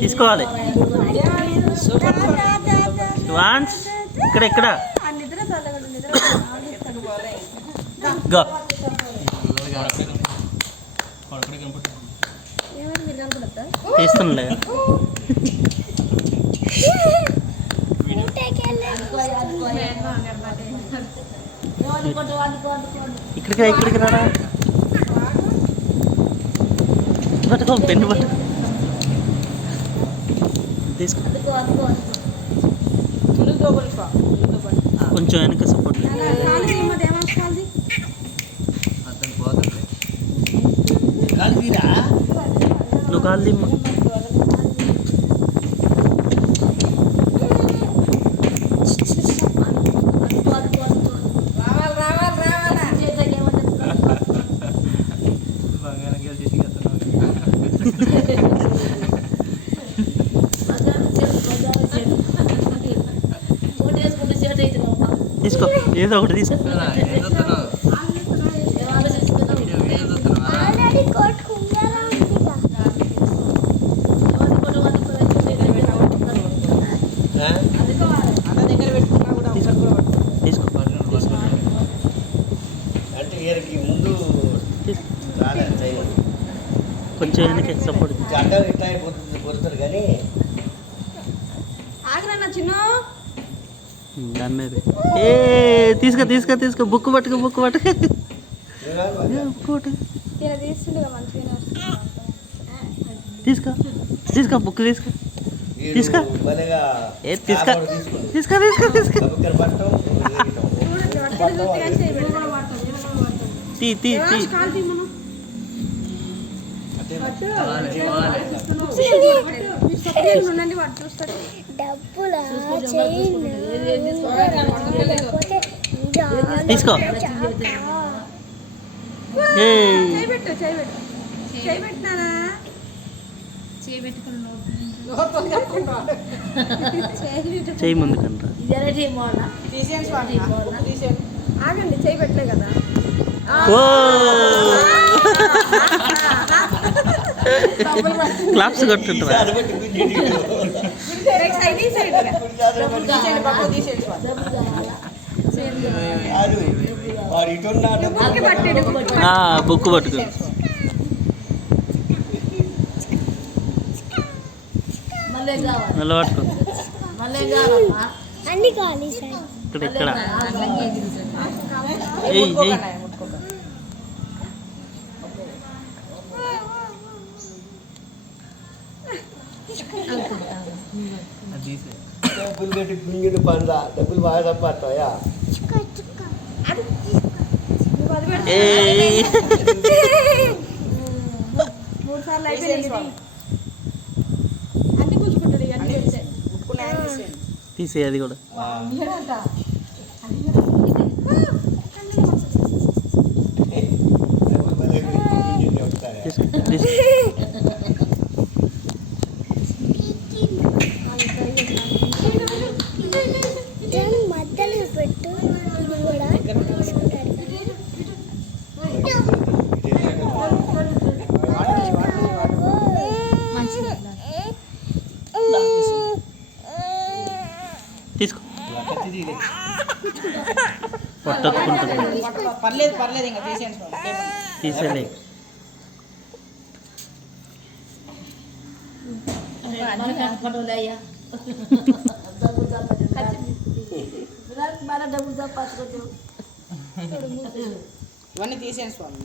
తీసుకోవాలి. వాన్స్ ఇక్కడ ఇక్కడ గో తీస్తుండే ఇక్కడికి రాడా పట్టుకో పెన్ను పట్టుకో తీసుకో కొంచెం వెనక సపోర్ట్ నువ్వు కాలు దిమ్మ తీసుకో ఏదో ఒకటి తీసుకో కొంచెం వెనక సపోర్ట్ కానీ దాని మీద తీసుకో తీసుకో తీసుకో బుక్ పట్టుకో బుక్ పట్టుకో తీసుకో తీసుకో బుక్ తీసుకో తీసుకో తీసుకో తీసుకో తీసుకో తీసుకో తీ తీ తీ తీసుకో చేయి ముందు కంటారా ఆగండి చేయి పెట్టలే కదా క్లాప్స్ కొట్టుంటారా బుక్ పట్టుకో మళ్ళీ పట్టుకో ఇక్కడ ఇక్కడ డబ్బులు పెట్టి పుంగిడు పండ్ల డబ్బులు బాగా తప్పతాయా తీసే అది కూడా తీసుకో పట్టుకుంటుంది పర్లేదు ఇంకా తీసేలే ఇవన్నీ తీసేయండి స్వామి.